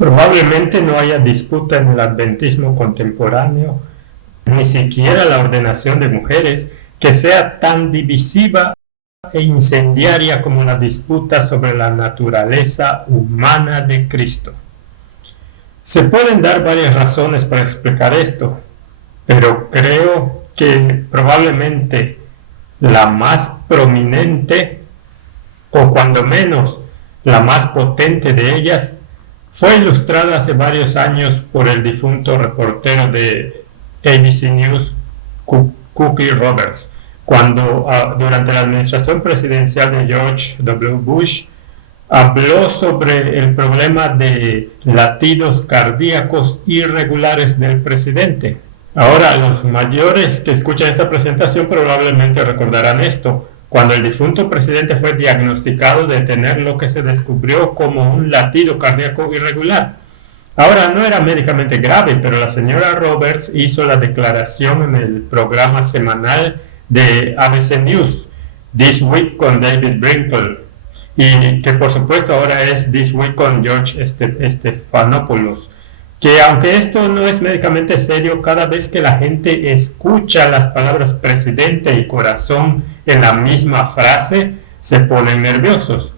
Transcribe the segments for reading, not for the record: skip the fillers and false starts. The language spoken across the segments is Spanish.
Probablemente no haya disputa en el adventismo contemporáneo, ni siquiera la ordenación de mujeres, que sea tan divisiva e incendiaria como la disputa sobre la naturaleza humana de Cristo. Se pueden dar varias razones para explicar esto, pero creo que probablemente la más prominente, o cuando menos la más potente de ellas, fue ilustrada hace varios años por el difunto reportero de ABC News, Cookie Roberts, cuando durante la administración presidencial de George W. Bush habló sobre el problema de latidos cardíacos irregulares del presidente. Ahora, los mayores que escuchan esta presentación probablemente recordarán esto. Cuando el difunto presidente fue diagnosticado de tener lo que se descubrió como un latido cardíaco irregular. Ahora, no era médicamente grave, pero la señora Roberts hizo la declaración en el programa semanal de ABC News, This Week con David Brinkley, y que por supuesto ahora es This Week con George Stephanopoulos, que aunque esto no es médicamente serio, cada vez que la gente escucha las palabras presidente y corazón en la misma frase, se ponen nerviosos.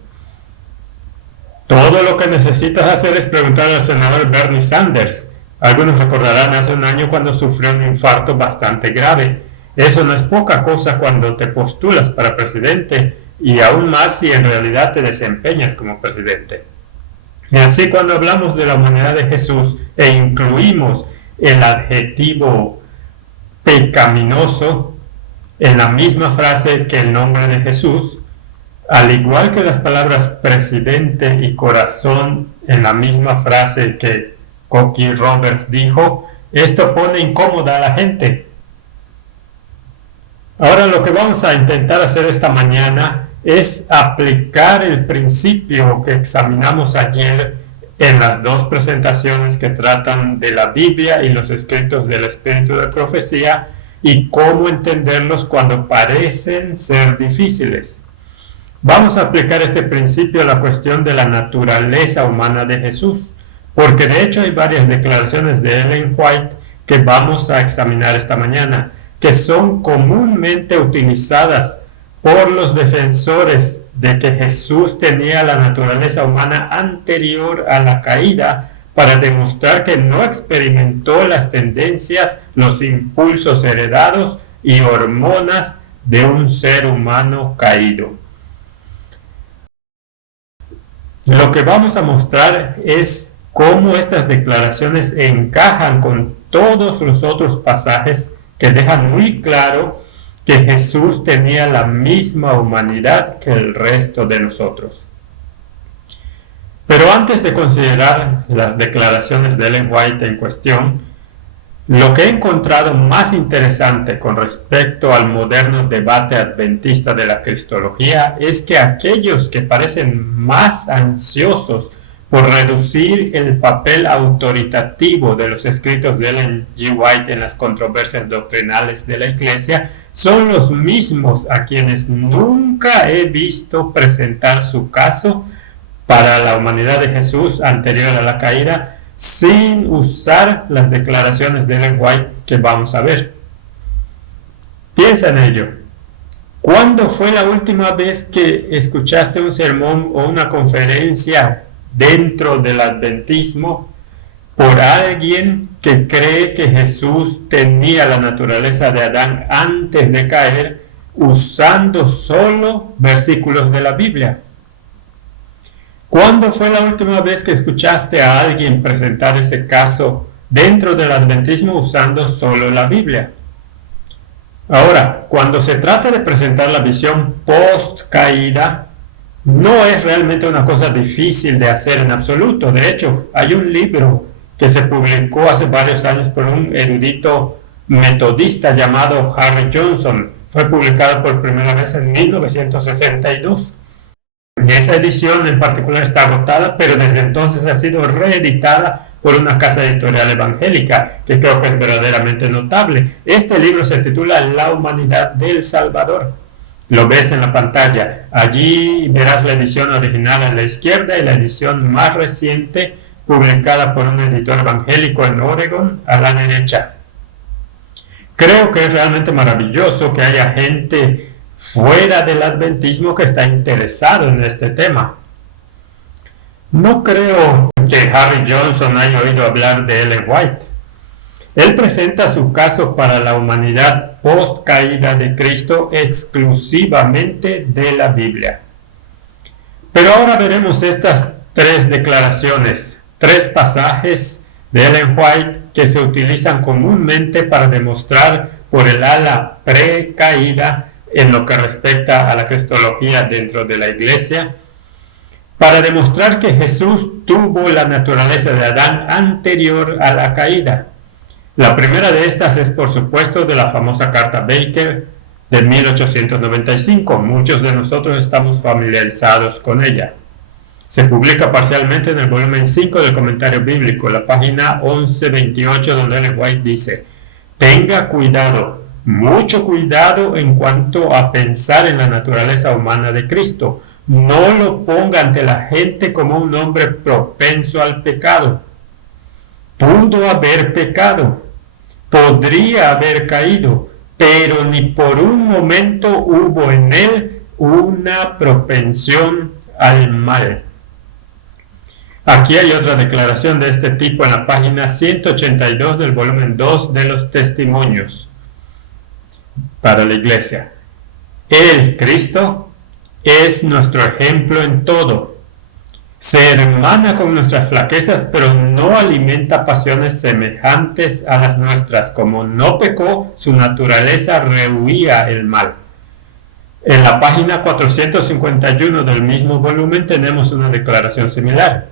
Todo lo que necesitas hacer es preguntar al senador Bernie Sanders. Algunos recordarán hace un año cuando sufrió un infarto bastante grave. Eso no es poca cosa cuando te postulas para presidente, y aún más si en realidad te desempeñas como presidente. Y así cuando hablamos de la humanidad de Jesús e incluimos el adjetivo pecaminoso en la misma frase que el nombre de Jesús, al igual que las palabras presidente y corazón en la misma frase que Cookie Roberts dijo, esto pone incómoda a la gente. Ahora lo que vamos a intentar hacer esta mañana es aplicar el principio que examinamos ayer en las dos presentaciones que tratan de la Biblia y los escritos del Espíritu de Profecía y cómo entenderlos cuando parecen ser difíciles. Vamos a aplicar este principio a la cuestión de la naturaleza humana de Jesús, porque de hecho hay varias declaraciones de Ellen White que vamos a examinar esta mañana, que son comúnmente utilizadas por los defensores de que Jesús tenía la naturaleza humana anterior a la caída para demostrar que no experimentó las tendencias, los impulsos heredados y hormonas de un ser humano caído. Lo que vamos a mostrar es cómo estas declaraciones encajan con todos los otros pasajes que dejan muy claro que Jesús tenía la misma humanidad que el resto de nosotros. Pero antes de considerar las declaraciones de Ellen White en cuestión, lo que he encontrado más interesante con respecto al moderno debate adventista de la cristología es que aquellos que parecen más ansiosos por reducir el papel autoritativo de los escritos de Ellen G. White en las controversias doctrinales de la Iglesia son los mismos a quienes nunca he visto presentar su caso para la humanidad de Jesús anterior a la caída sin usar las declaraciones de Ellen White que vamos a ver. Piensa en ello. ¿Cuándo fue la última vez que escuchaste un sermón o una conferencia dentro del adventismo por alguien que cree que Jesús tenía la naturaleza de Adán antes de caer, usando solo versículos de la Biblia? ¿Cuándo fue la última vez que escuchaste a alguien presentar ese caso dentro del adventismo usando solo la Biblia? Ahora, cuando se trata de presentar la visión post-caída, no es realmente una cosa difícil de hacer en absoluto. De hecho, hay un libro que se publicó hace varios años por un erudito metodista llamado Harry Johnson. Fue publicado por primera vez en 1962. Esa edición en particular está agotada, pero desde entonces ha sido reeditada por una casa editorial evangélica, que creo que es verdaderamente notable. Este libro se titula La humanidad del Salvador. Lo ves en la pantalla. Allí verás la edición original a la izquierda y la edición más reciente publicada por un editor evangélico en Oregon, a la derecha. Creo que es realmente maravilloso que haya gente fuera del adventismo que está interesado en este tema. No creo que Harry Johnson haya oído hablar de Ellen White. Él presenta su caso para la humanidad post caída de Cristo exclusivamente de la Biblia. Pero ahora veremos estas tres declaraciones, tres pasajes de Ellen White que se utilizan comúnmente para demostrar por el ala precaída en lo que respecta a la cristología dentro de la iglesia, para demostrar que Jesús tuvo la naturaleza de Adán anterior a la caída. La primera de estas es, por supuesto, de la famosa carta Baker de 1895. Muchos de nosotros estamos familiarizados con ella. Se publica parcialmente en el volumen 5 del Comentario Bíblico, la página 1128, donde Ellen White dice: tenga cuidado, mucho cuidado en cuanto a pensar en la naturaleza humana de Cristo. No lo ponga ante la gente como un hombre propenso al pecado. Pudo haber pecado, podría haber caído, pero ni por un momento hubo en él una propensión al mal. Aquí hay otra declaración de este tipo en la página 182 del volumen 2 de los Testimonios para la Iglesia. Él, Cristo, es nuestro ejemplo en todo. Se hermana con nuestras flaquezas, pero no alimenta pasiones semejantes a las nuestras. Como no pecó, su naturaleza rehuía el mal. En la página 451 del mismo volumen tenemos una declaración similar.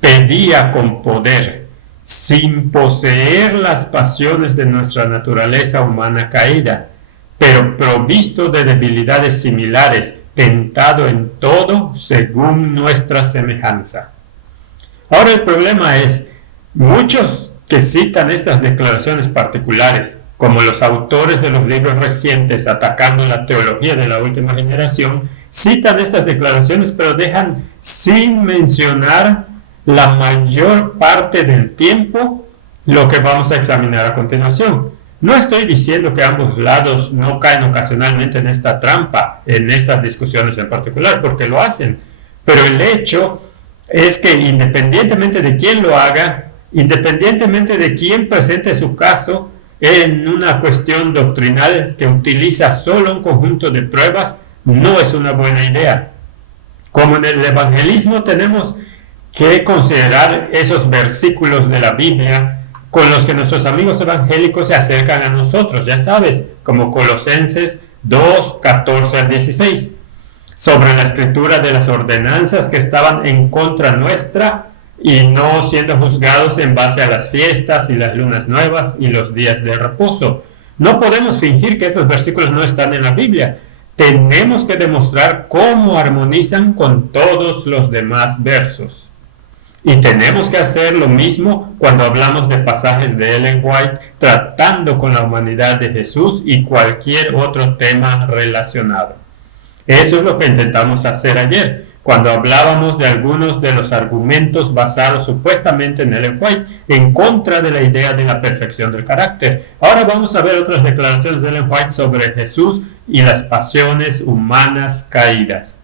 Pedía con poder, sin poseer las pasiones de nuestra naturaleza humana caída, pero provisto de debilidades similares, tentado en todo según nuestra semejanza. Ahora el problema es, muchos que citan estas declaraciones particulares, como los autores de los libros recientes atacando la teología de la última generación, citan estas declaraciones pero dejan sin mencionar la mayor parte del tiempo lo que vamos a examinar a continuación. No estoy diciendo que ambos lados no caen ocasionalmente en esta trampa, en estas discusiones en particular, porque lo hacen. Pero el hecho es que independientemente de quién lo haga, independientemente de quién presente su caso en una cuestión doctrinal que utiliza solo un conjunto de pruebas, no es una buena idea. Como en el evangelismo tenemos que considerar esos versículos de la Biblia con los que nuestros amigos evangélicos se acercan a nosotros, ya sabes, como Colosenses 2, 14 al 16, sobre la escritura de las ordenanzas que estaban en contra nuestra y no siendo juzgados en base a las fiestas y las lunas nuevas y los días de reposo. No podemos fingir que estos versículos no están en la Biblia. Tenemos que demostrar cómo armonizan con todos los demás versos. Y tenemos que hacer lo mismo cuando hablamos de pasajes de Ellen White tratando con la humanidad de Jesús y cualquier otro tema relacionado. Eso es lo que intentamos hacer ayer, cuando hablábamos de algunos de los argumentos basados supuestamente en Ellen White en contra de la idea de la perfección del carácter. Ahora vamos a ver otras declaraciones de Ellen White sobre Jesús y las pasiones humanas caídas.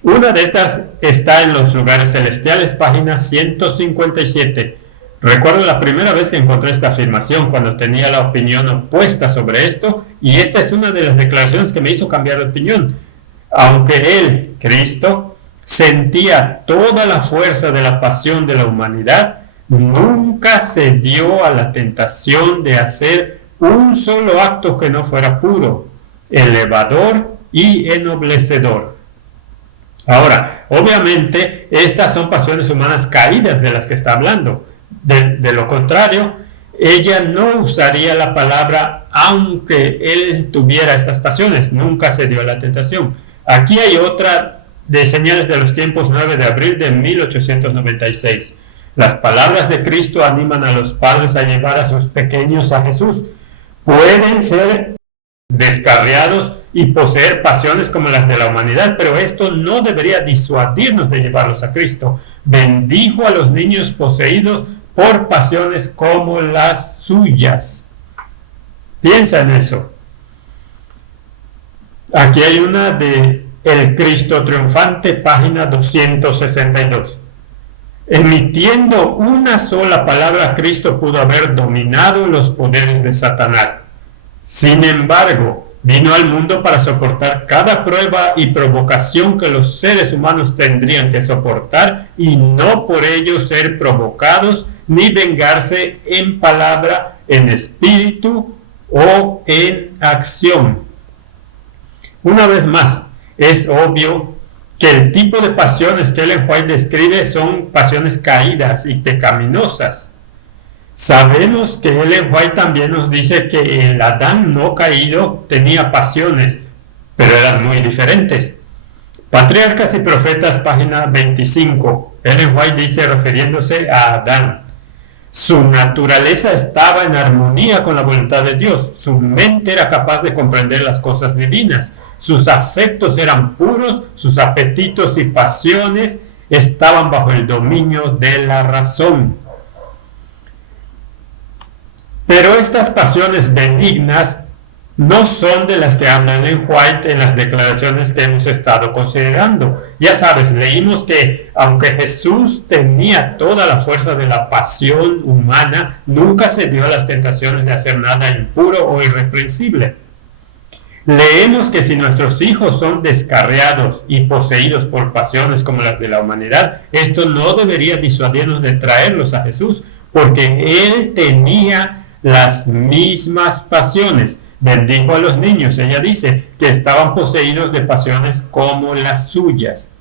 Una de estas está en los lugares celestiales, página 157. Recuerdo la primera vez que encontré esta afirmación cuando tenía la opinión opuesta sobre esto, y esta es una de las declaraciones que me hizo cambiar de opinión. Aunque él, Cristo, sentía toda la fuerza de la pasión de la humanidad, nunca cedió a la tentación de hacer un solo acto que no fuera puro, elevador y ennoblecedor. Ahora, obviamente, estas son pasiones humanas caídas de las que está hablando. De lo contrario, ella no usaría la palabra aunque él tuviera estas pasiones, nunca se dio a la tentación. Aquí hay otra de Señales de los Tiempos, 9 de abril de 1896. Las palabras de Cristo animan a los padres a llevar a sus pequeños a Jesús. Pueden ser descarriados y poseer pasiones como las de la humanidad, pero esto no debería disuadirnos de llevarlos a Cristo. Bendijo a los niños poseídos por pasiones como las suyas. Piensa en eso. Aquí hay una de El Cristo Triunfante, página 262. Emitiendo una sola palabra, Cristo pudo haber dominado los poderes de Satanás. Sin embargo, vino al mundo para soportar cada prueba y provocación que los seres humanos tendrían que soportar y no por ello ser provocados ni vengarse en palabra, en espíritu o en acción. Una vez más, es obvio que el tipo de pasiones que Ellen White describe son pasiones caídas y pecaminosas. Sabemos que Ellen White también nos dice que el Adán no caído tenía pasiones, pero eran muy diferentes. Patriarcas y Profetas, página 25. Ellen White dice, refiriéndose a Adán: su naturaleza estaba en armonía con la voluntad de Dios, su mente era capaz de comprender las cosas divinas, sus afectos eran puros, sus apetitos y pasiones estaban bajo el dominio de la razón. Pero estas pasiones benignas no son de las que habla Ellen White en las declaraciones que hemos estado considerando. Ya sabes, leímos que aunque Jesús tenía toda la fuerza de la pasión humana, nunca se dio a las tentaciones de hacer nada impuro o irreprensible. Leemos que si nuestros hijos son descarriados y poseídos por pasiones como las de la humanidad, esto no debería disuadirnos de traerlos a Jesús, porque Él tenía las mismas pasiones. Bendijo a los niños, ella dice, que estaban poseídos de pasiones como las suyas.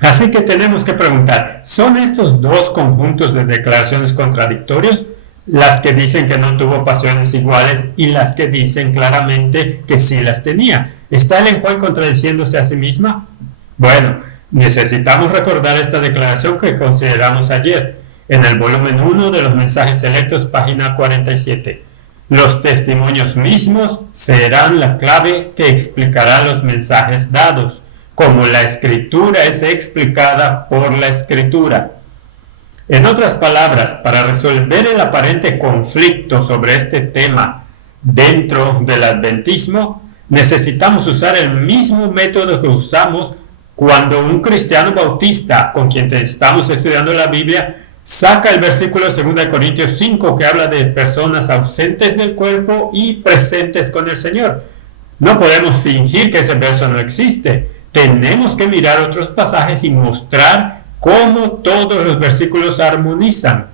Así que tenemos que preguntar, ¿son estos dos conjuntos de declaraciones contradictorios? Las que dicen que no tuvo pasiones iguales y las que dicen claramente que sí las tenía. ¿Está Ellen White contradiciéndose a sí misma? Bueno, necesitamos recordar esta declaración que consideramos ayer, en el volumen 1 de los mensajes selectos, página 47. Los testimonios mismos serán la clave que explicará los mensajes dados, como la escritura es explicada por la escritura. En otras palabras, para resolver el aparente conflicto sobre este tema dentro del adventismo, necesitamos usar el mismo método que usamos cuando un cristiano bautista con quien estamos estudiando la Biblia saca el versículo de 2 Corintios 5 que habla de personas ausentes del cuerpo y presentes con el Señor. No podemos fingir que ese verso no existe. Tenemos que mirar otros pasajes y mostrar cómo todos los versículos armonizan.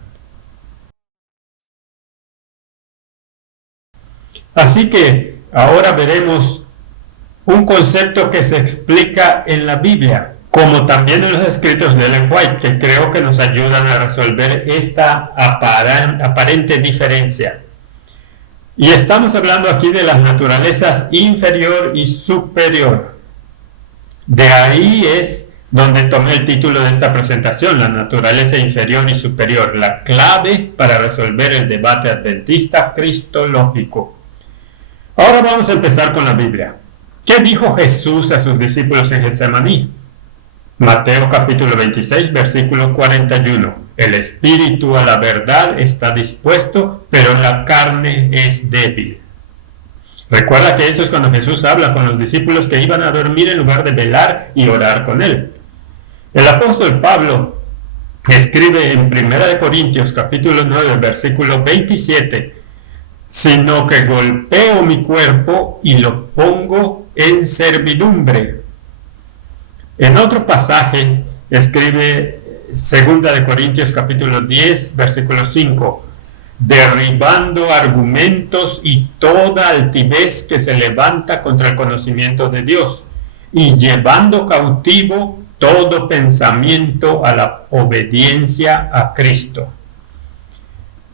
Así que ahora veremos un concepto que se explica en la Biblia, como también en los escritos de Ellen White, que creo que nos ayudan a resolver esta aparente diferencia. Y estamos hablando aquí de las naturalezas inferior y superior. De ahí es donde tomé el título de esta presentación, la naturaleza inferior y superior, la clave para resolver el debate adventista cristológico. Ahora vamos a empezar con la Biblia. ¿Qué dijo Jesús a sus discípulos en Getsemaní? Mateo capítulo 26, versículo 41. El espíritu a la verdad está dispuesto, pero la carne es débil. Recuerda que esto es cuando Jesús habla con los discípulos que iban a dormir en lugar de velar y orar con él. El apóstol Pablo escribe en 1 Corintios capítulo 9, versículo 27, sino que golpeo mi cuerpo y lo pongo en servidumbre. En otro pasaje escribe 2 Corintios capítulo 10, versículo 5, derribando argumentos y toda altivez que se levanta contra el conocimiento de Dios, y llevando cautivo todo pensamiento a la obediencia a Cristo.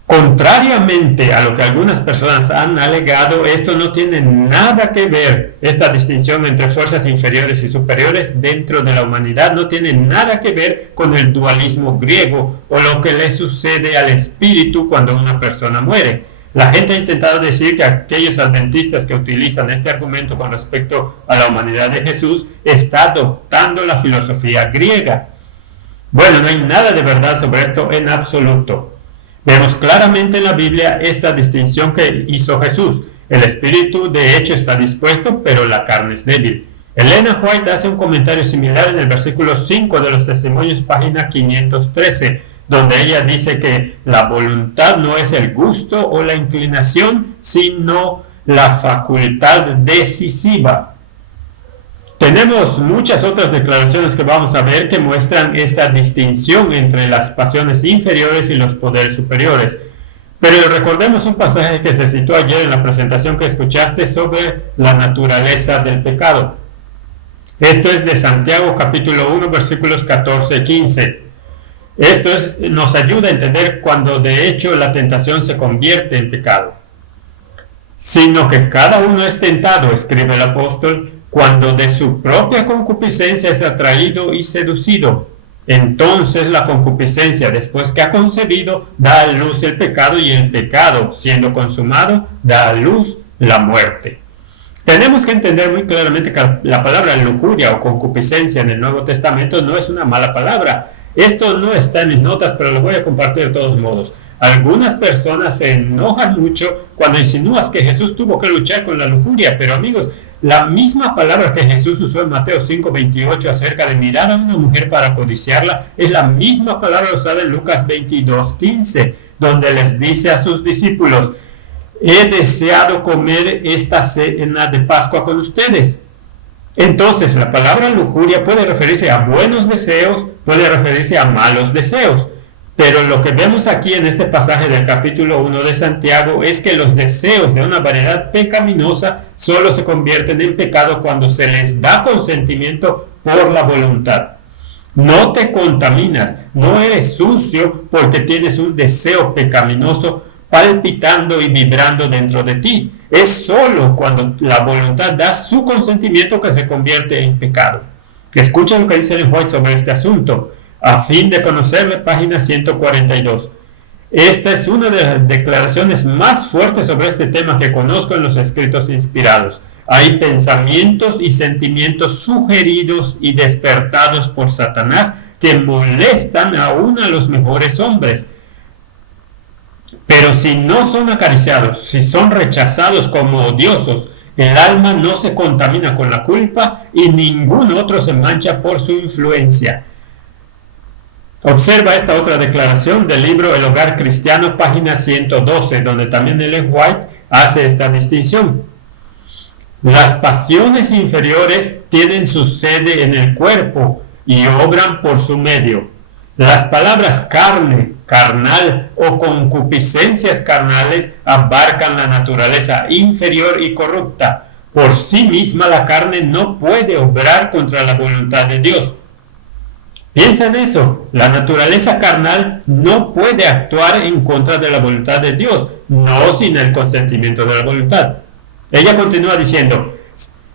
Contrariamente a lo que algunas personas han alegado, esto no tiene nada que ver, esta distinción entre fuerzas inferiores y superiores dentro de la humanidad no tiene nada que ver con el dualismo griego o lo que le sucede al espíritu cuando una persona muere. La gente ha intentado decir que aquellos adventistas que utilizan este argumento con respecto a la humanidad de Jesús está adoptando la filosofía griega. Bueno, no hay nada de verdad sobre esto en absoluto. Vemos claramente en la Biblia esta distinción que hizo Jesús. El espíritu de hecho está dispuesto, pero la carne es débil. Elena White hace un comentario similar en el versículo 5 de los Testimonios, página 513, donde ella dice que la voluntad no es el gusto o la inclinación, sino la facultad decisiva. Tenemos muchas otras declaraciones que vamos a ver que muestran esta distinción entre las pasiones inferiores y los poderes superiores. Pero recordemos un pasaje que se citó ayer en la presentación que escuchaste sobre la naturaleza del pecado. Esto es de Santiago capítulo 1 versículos 14 y 15. Esto nos ayuda a entender cuando de hecho la tentación se convierte en pecado. Sino que cada uno es tentado, escribe el apóstol, cuando de su propia concupiscencia es atraído y seducido. Entonces la concupiscencia, después que ha concebido, da a luz el pecado, y el pecado, siendo consumado, da a luz la muerte. Tenemos que entender muy claramente que la palabra lujuria o concupiscencia en el Nuevo Testamento no es una mala palabra. Esto no está en mis notas, pero lo voy a compartir de todos modos. Algunas personas se enojan mucho cuando insinúas que Jesús tuvo que luchar con la lujuria, pero amigos, la misma palabra que Jesús usó en Mateo 5:28 acerca de mirar a una mujer para codiciarla es la misma palabra usada en Lucas 22:15, donde les dice a sus discípulos: he deseado comer esta cena de Pascua con ustedes. Entonces, la palabra lujuria puede referirse a buenos deseos, puede referirse a malos deseos. Pero lo que vemos aquí en este pasaje del capítulo 1 de Santiago es que los deseos de una variedad pecaminosa solo se convierten en pecado cuando se les da consentimiento por la voluntad. No te contaminas, no eres sucio porque tienes un deseo pecaminoso palpitando y vibrando dentro de ti. Es solo cuando la voluntad da su consentimiento que se convierte en pecado. Escucha lo que dice Ellen White sobre este asunto. A fin de conocerle, página 142. Esta es una de las declaraciones más fuertes sobre este tema que conozco en los escritos inspirados. Hay pensamientos y sentimientos sugeridos y despertados por Satanás que molestan aún a los mejores hombres. Pero si no son acariciados, si son rechazados como odiosos, el alma no se contamina con la culpa y ningún otro se mancha por su influencia. Observa esta otra declaración del libro El Hogar Cristiano, página 112, donde también Ellen White hace esta distinción. Las pasiones inferiores tienen su sede en el cuerpo y obran por su medio. Las palabras carne, carnal o concupiscencias carnales abarcan la naturaleza inferior y corrupta. Por sí misma la carne no puede obrar contra la voluntad de Dios. Piensa en eso, la naturaleza carnal no puede actuar en contra de la voluntad de Dios, no sin el consentimiento de la voluntad. Ella continúa diciendo: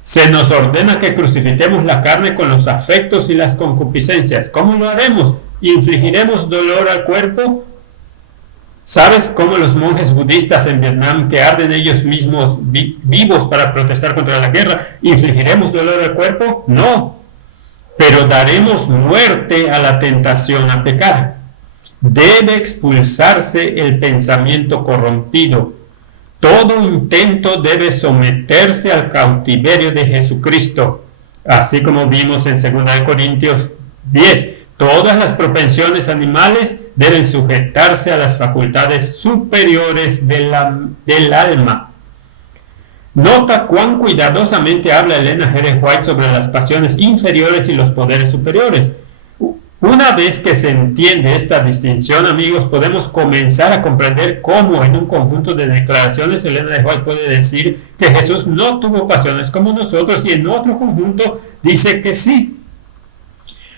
se nos ordena que crucifiquemos la carne con los afectos y las concupiscencias. ¿Cómo lo haremos? ¿Infligiremos dolor al cuerpo? ¿Sabes cómo los monjes budistas en Vietnam, que arden ellos mismos vivos para protestar contra la guerra, infligiremos dolor al cuerpo? No. Pero daremos muerte a la tentación a pecar. Debe expulsarse el pensamiento corrompido. Todo intento debe someterse al cautiverio de Jesucristo. Así como vimos en 2 Corintios 10, todas las propensiones animales deben sujetarse a las facultades superiores del alma. Nota cuán cuidadosamente habla Elena G. White sobre las pasiones inferiores y los poderes superiores. Una vez que se entiende esta distinción, amigos, podemos comenzar a comprender cómo en un conjunto de declaraciones Elena G. White puede decir que Jesús no tuvo pasiones como nosotros y en otro conjunto dice que sí.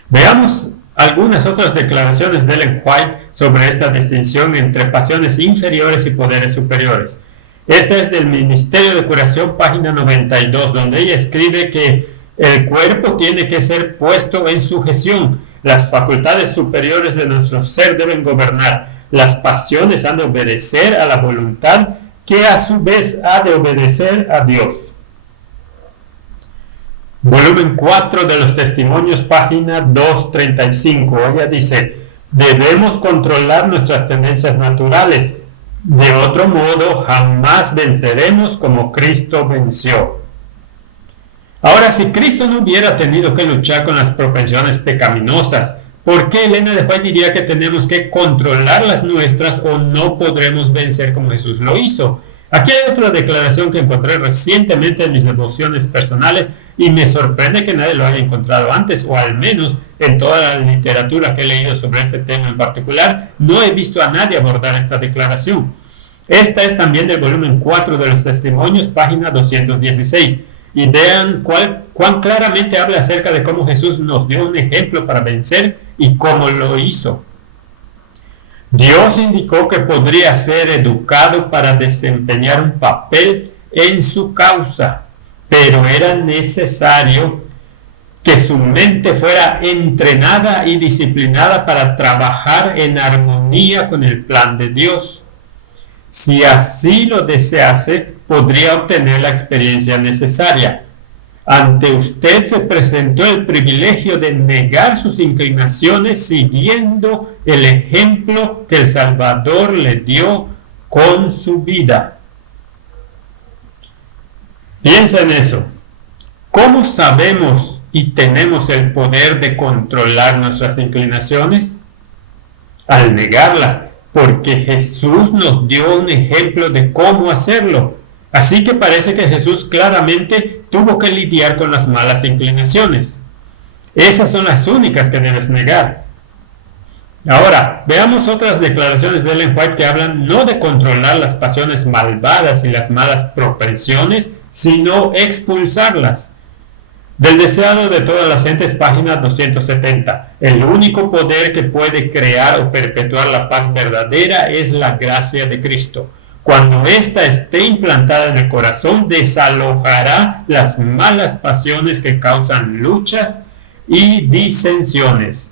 Veamos algunas otras declaraciones de Ellen White sobre esta distinción entre pasiones inferiores y poderes superiores. Esta es del Ministerio de Curación, página 92, donde ella escribe que el cuerpo tiene que ser puesto en sujeción. Las facultades superiores de nuestro ser deben gobernar. Las pasiones han de obedecer a la voluntad que a su vez ha de obedecer a Dios. Volumen 4 de los Testimonios, página 235. Ella dice: debemos controlar nuestras tendencias naturales. De otro modo, jamás venceremos como Cristo venció. Ahora, si Cristo no hubiera tenido que luchar con las propensiones pecaminosas, ¿por qué Elena de White diría que tenemos que controlar las nuestras o no podremos vencer como Jesús lo hizo? Aquí hay otra declaración que encontré recientemente en mis devociones personales y me sorprende que nadie lo haya encontrado antes, o al menos en toda la literatura que he leído sobre este tema en particular, no he visto a nadie abordar esta declaración. Esta es también del volumen 4 de los Testimonios, página 216. Y vean cuán claramente habla acerca de cómo Jesús nos dio un ejemplo para vencer y cómo lo hizo. Dios indicó que podría ser educado para desempeñar un papel en su causa, pero era necesario que su mente fuera entrenada y disciplinada para trabajar en armonía con el plan de Dios. Si así lo desease, podría obtener la experiencia necesaria. Ante usted se presentó el privilegio de negar sus inclinaciones siguiendo el ejemplo que el Salvador le dio con su vida. Piensa en eso. ¿Cómo sabemos y tenemos el poder de controlar nuestras inclinaciones? Al negarlas, porque Jesús nos dio un ejemplo de cómo hacerlo. Así que parece que Jesús claramente tuvo que lidiar con las malas inclinaciones. Esas son las únicas que debes negar. Ahora, veamos otras declaraciones de Ellen White que hablan no de controlar las pasiones malvadas y las malas propensiones, sino expulsarlas. Del deseado de todas las gentes, página 270. El único poder que puede crear o perpetuar la paz verdadera es la gracia de Cristo. Cuando ésta esté implantada en el corazón, desalojará las malas pasiones que causan luchas y disensiones.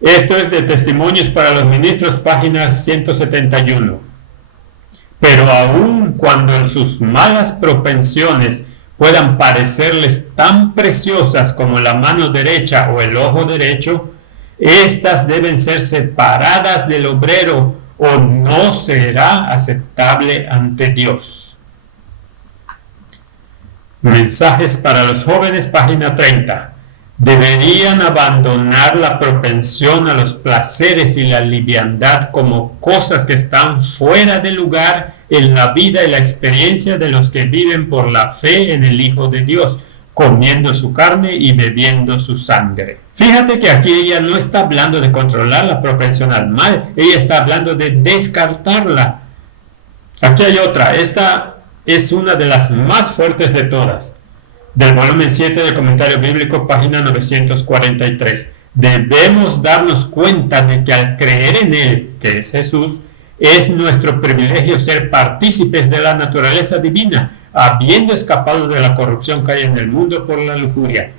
Esto es de Testimonios para los Ministros, páginas 171. Pero aun cuando en sus malas propensiones puedan parecerles tan preciosas como la mano derecha o el ojo derecho, estas deben ser separadas del obrero o no será aceptable ante Dios. Mensajes para los jóvenes, página 30. Deberían abandonar la propensión a los placeres y la liviandad como cosas que están fuera de lugar en la vida y la experiencia de los que viven por la fe en el Hijo de Dios, comiendo su carne y bebiendo su sangre. Fíjate que aquí ella no está hablando de controlar la propensión al mal, ella está hablando de descartarla. Aquí hay otra, esta es una de las más fuertes de todas. Del volumen 7 del Comentario Bíblico, página 943. Debemos darnos cuenta de que al creer en Él, que es Jesús, es nuestro privilegio ser partícipes de la naturaleza divina, habiendo escapado de la corrupción que hay en el mundo por la lujuria.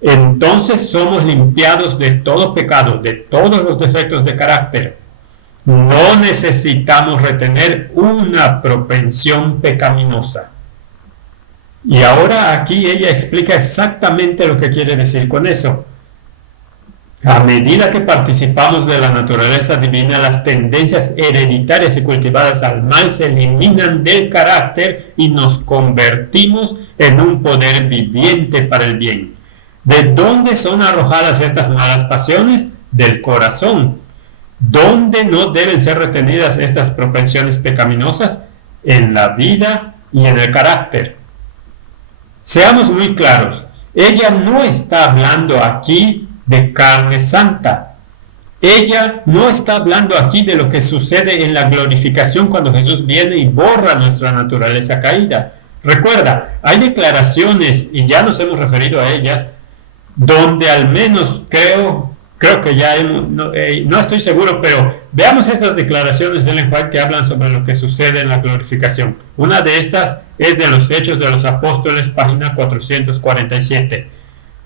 Entonces somos limpiados de todo pecado, de todos los defectos de carácter. No necesitamos retener una propensión pecaminosa. Y ahora aquí ella explica exactamente lo que quiere decir con eso. A medida que participamos de la naturaleza divina, las tendencias hereditarias y cultivadas al mal se eliminan del carácter y nos convertimos en un poder viviente para el bien. ¿De dónde son arrojadas estas malas pasiones? Del corazón. ¿Dónde no deben ser retenidas estas propensiones pecaminosas? En la vida y en el carácter. Seamos muy claros, ella no está hablando aquí de carne santa. Ella no está hablando aquí de lo que sucede en la glorificación cuando Jesús viene y borra nuestra naturaleza caída. Recuerda, hay declaraciones, y ya nos hemos referido a ellas, donde al menos creo que ya no estoy seguro, pero veamos estas declaraciones de Ellen White que hablan sobre lo que sucede en la glorificación. Una de estas es de los Hechos de los Apóstoles, página 447.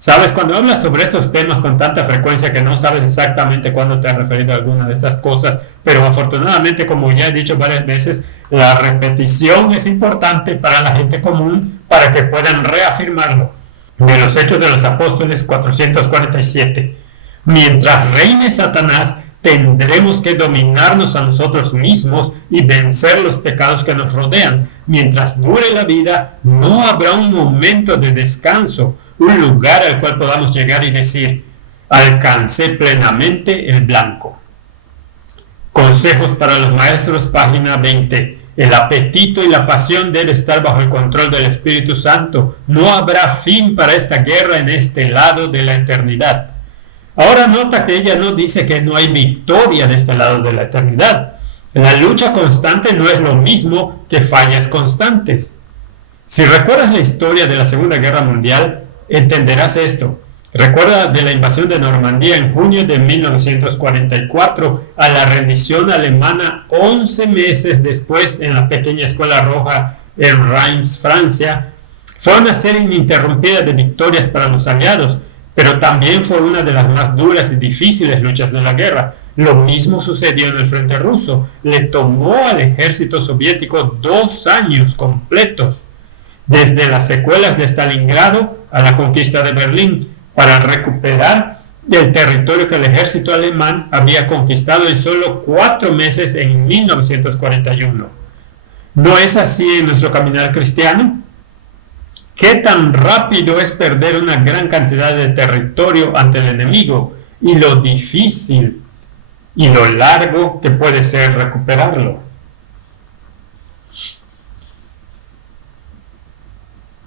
Sabes, cuando hablas sobre estos temas con tanta frecuencia que no sabes exactamente cuándo te has referido a alguna de estas cosas, pero afortunadamente, como ya he dicho varias veces, la repetición es importante para la gente común para que puedan reafirmarlo. De los Hechos de los Apóstoles 447. Mientras reine Satanás, tendremos que dominarnos a nosotros mismos y vencer los pecados que nos rodean. Mientras dure la vida, no habrá un momento de descanso, un lugar al cual podamos llegar y decir, alcancé plenamente el blanco. Consejos para los maestros, página 20. El apetito y la pasión debe estar bajo el control del Espíritu Santo. No habrá fin para esta guerra en este lado de la eternidad. Ahora nota que ella no dice que no hay victoria en este lado de la eternidad. La lucha constante no es lo mismo que fallas constantes. Si recuerdas la historia de la Segunda Guerra Mundial, entenderás esto. Recuerda de la invasión de Normandía en junio de 1944 a la rendición alemana 11 meses después en la pequeña Escuela Roja en Reims, Francia. Fue una serie ininterrumpida de victorias para los aliados, pero también fue una de las más duras y difíciles luchas de la guerra. Lo mismo sucedió en el frente ruso. Le tomó al ejército soviético 2 años completos, desde las secuelas de Stalingrado a la conquista de Berlín, para recuperar el territorio que el ejército alemán había conquistado en solo 4 meses en 1941. ¿No es así en nuestro caminar cristiano? ¿Qué tan rápido es perder una gran cantidad de territorio ante el enemigo y lo difícil y lo largo que puede ser recuperarlo?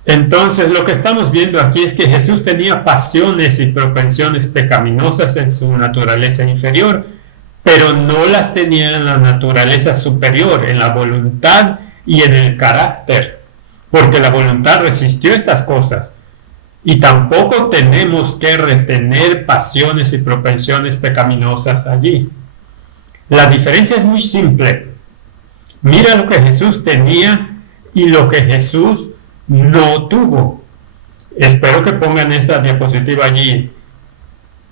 Entonces, lo que estamos viendo aquí es que Jesús tenía pasiones y propensiones pecaminosas en su naturaleza inferior, pero no las tenía en la naturaleza superior, en la voluntad y en el carácter, porque la voluntad resistió estas cosas. Y tampoco tenemos que retener pasiones y propensiones pecaminosas allí. La diferencia es muy simple. Mira lo que Jesús tenía y lo que Jesús no tuvo. Espero que pongan esa diapositiva allí.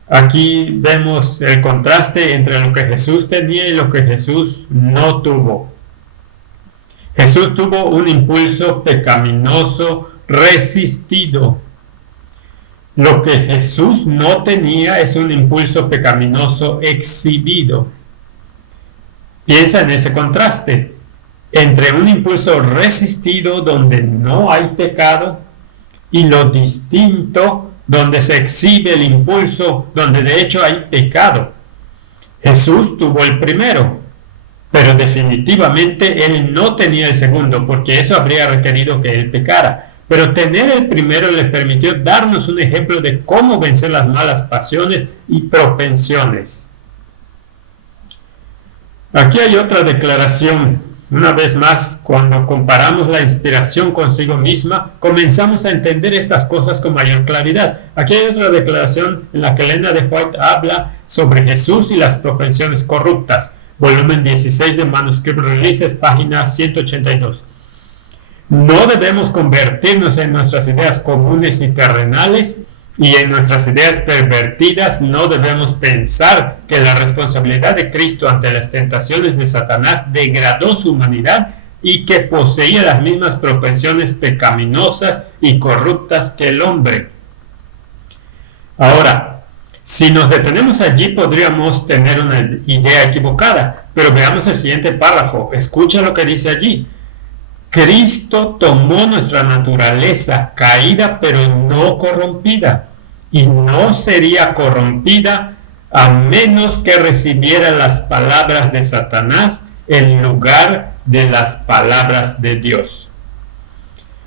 Aquí vemos el contraste entre lo que Jesús tenía y lo que Jesús no tuvo. Jesús tuvo un impulso pecaminoso resistido. Lo que Jesús no tenía es un impulso pecaminoso exhibido. Piensa en ese contraste entre un impulso resistido donde no hay pecado y lo distinto donde se exhibe el impulso, donde de hecho hay pecado. Jesús tuvo el primero, pero definitivamente él no tenía el segundo, porque eso habría requerido que él pecara. Pero tener el primero le permitió darnos un ejemplo de cómo vencer las malas pasiones y propensiones. Aquí hay otra declaración. Una vez más, cuando comparamos la inspiración consigo misma, comenzamos a entender estas cosas con mayor claridad. Aquí hay otra declaración en la que Elena de White habla sobre Jesús y las propensiones corruptas. Volumen 16 de Manuscript Releases, página 182. No debemos convertirnos en nuestras ideas comunes y terrenales, y en nuestras ideas pervertidas no debemos pensar que la responsabilidad de Cristo ante las tentaciones de Satanás degradó su humanidad y que poseía las mismas propensiones pecaminosas y corruptas que el hombre. Ahora, si nos detenemos allí podríamos tener una idea equivocada, pero veamos el siguiente párrafo. Escucha lo que dice allí. Cristo tomó nuestra naturaleza caída pero no corrompida, y no sería corrompida a menos que recibiera las palabras de Satanás en lugar de las palabras de Dios.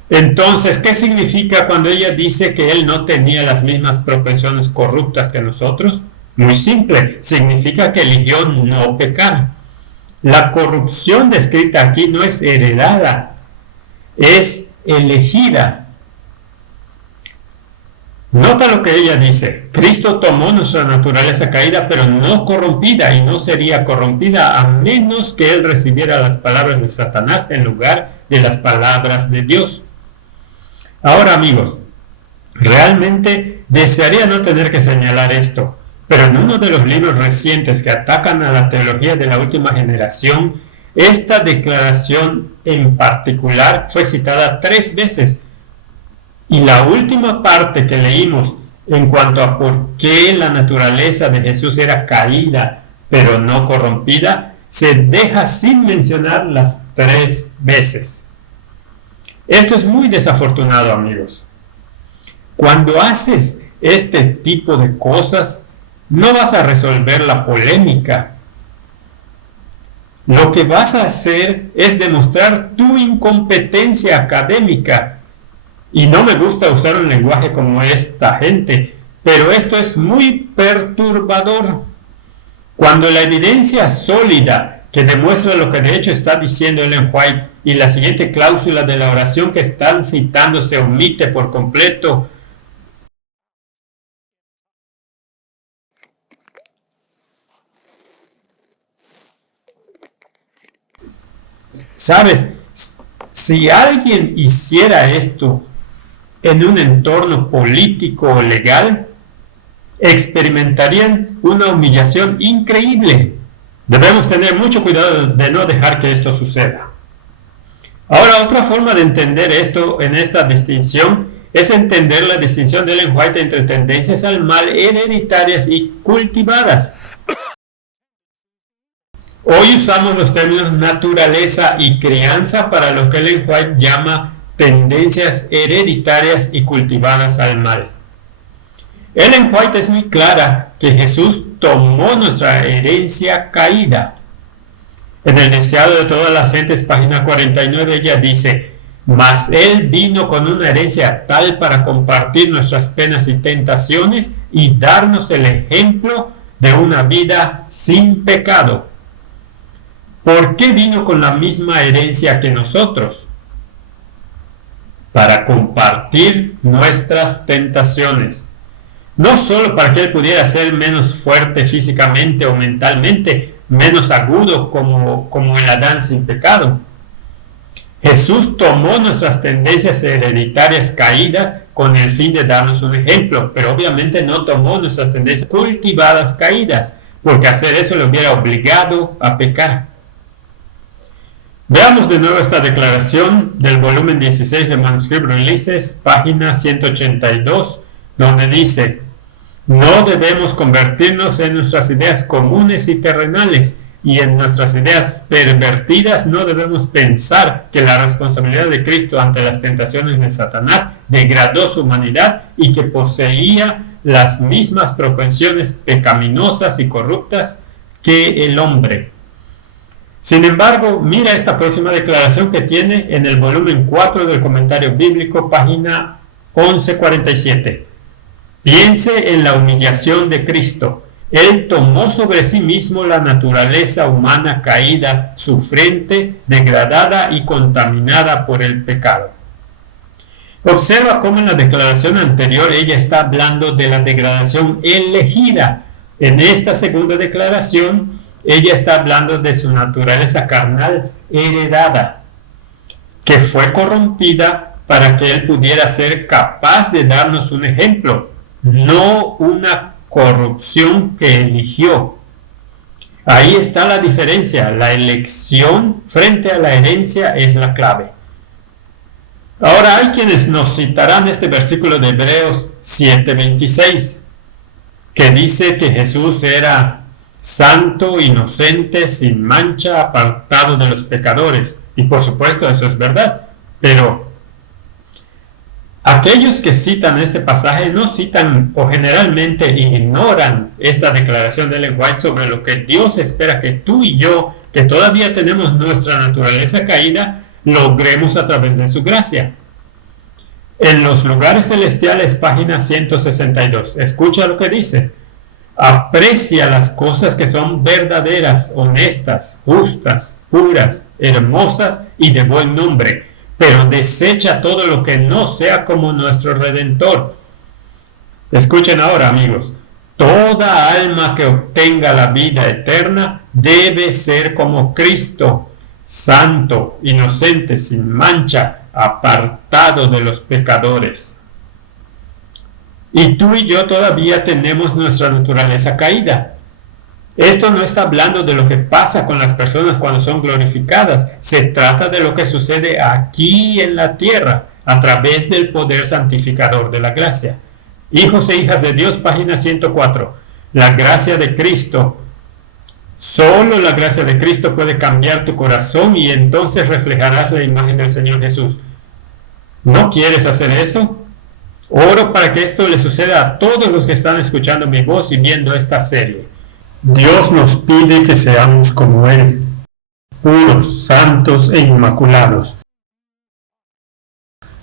Entonces, ¿qué significa cuando ella dice que él no tenía las mismas propensiones corruptas que nosotros? Muy simple, significa que eligió no pecar. La corrupción descrita aquí no es heredada, es elegida. Nota lo que ella dice. Cristo tomó nuestra naturaleza caída, pero no corrompida, y no sería corrompida a menos que él recibiera las palabras de Satanás en lugar de las palabras de Dios. Ahora, amigos, Realmente desearía no tener que señalar esto, pero en uno de los libros recientes que atacan a la teología de la última generación, esta declaración en particular fue citada 3 veces. Y la última parte que leímos en cuanto a por qué la naturaleza de Jesús era caída, pero no corrompida, se deja sin mencionar las 3 veces. Esto es muy desafortunado, amigos. Cuando haces este tipo de cosas, no vas a resolver la polémica. Lo que vas a hacer es demostrar tu incompetencia académica. Y no me gusta usar un lenguaje como esta gente, pero esto es muy perturbador. Cuando la evidencia sólida que demuestra lo que de hecho está diciendo Ellen White y la siguiente cláusula de la oración que están citando se omite por completo, ¿sabes? Si alguien hiciera esto en un entorno político o legal, experimentarían una humillación increíble. Debemos tener mucho cuidado de no dejar que esto suceda. Ahora, otra forma de entender esto en esta distinción es entender la distinción de Ellen White entre tendencias al mal hereditarias y cultivadas. Hoy usamos los términos naturaleza y crianza para lo que Ellen White llama tendencias hereditarias y cultivadas al mal. Ellen White es muy clara que Jesús tomó nuestra herencia caída. En el deseado de todas las gentes, página 49, ella dice: mas Él vino con una herencia tal para compartir nuestras penas y tentaciones y darnos el ejemplo de una vida sin pecado. ¿Por qué vino con la misma herencia que nosotros? Para compartir nuestras tentaciones. No solo para que Él pudiera ser menos fuerte físicamente o mentalmente, menos agudo como el Adán sin pecado. Jesús tomó nuestras tendencias hereditarias caídas con el fin de darnos un ejemplo, pero obviamente no tomó nuestras tendencias cultivadas caídas, porque hacer eso le hubiera obligado a pecar. Veamos de nuevo esta declaración del volumen 16 de Manuscript Releases, página 182, donde dice: no debemos convertirnos en nuestras ideas comunes y terrenales, y en nuestras ideas pervertidas no debemos pensar que la responsabilidad de Cristo ante las tentaciones de Satanás degradó su humanidad y que poseía las mismas propensiones pecaminosas y corruptas que el hombre. Sin embargo, mira esta próxima declaración que tiene en el volumen 4 del Comentario Bíblico, página 1147. Piense en la humillación de Cristo. Él tomó sobre sí mismo la naturaleza humana caída, sufriente, degradada y contaminada por el pecado. Observa cómo en la declaración anterior ella está hablando de la degradación elegida. En esta segunda declaración, ella está hablando de su naturaleza carnal heredada, que fue corrompida para que Él pudiera ser capaz de darnos un ejemplo, no una corrupción que eligió. Ahí está la diferencia. La elección frente a la herencia es la clave. Ahora hay quienes nos citarán este versículo de Hebreos 7:26, que dice que Jesús era santo, inocente, sin mancha, apartado de los pecadores. Y por supuesto eso es verdad, pero aquellos que citan este pasaje no citan o generalmente ignoran esta declaración de Ellen White sobre lo que Dios espera que tú y yo, que todavía tenemos nuestra naturaleza caída, logremos a través de su gracia. En los lugares celestiales, página 162, escucha lo que dice: aprecia las cosas que son verdaderas, honestas, justas, puras, hermosas y de buen nombre, pero desecha todo lo que no sea como nuestro Redentor. Escuchen ahora, amigos: toda alma que obtenga la vida eterna debe ser como Cristo, santo, inocente, sin mancha, apartado de los pecadores. Y tú y yo todavía tenemos nuestra naturaleza caída. Esto no está hablando de lo que pasa con las personas cuando son glorificadas. Se trata de lo que sucede aquí en la tierra a través del poder santificador de la gracia. Hijos e hijas de Dios, página 104. La gracia de Cristo. Solo la gracia de Cristo puede cambiar tu corazón y entonces reflejarás la imagen del Señor Jesús. ¿No quieres hacer eso? Oro para que esto le suceda a todos los que están escuchando mi voz y viendo esta serie. Dios nos pide que seamos como Él, puros, santos e inmaculados.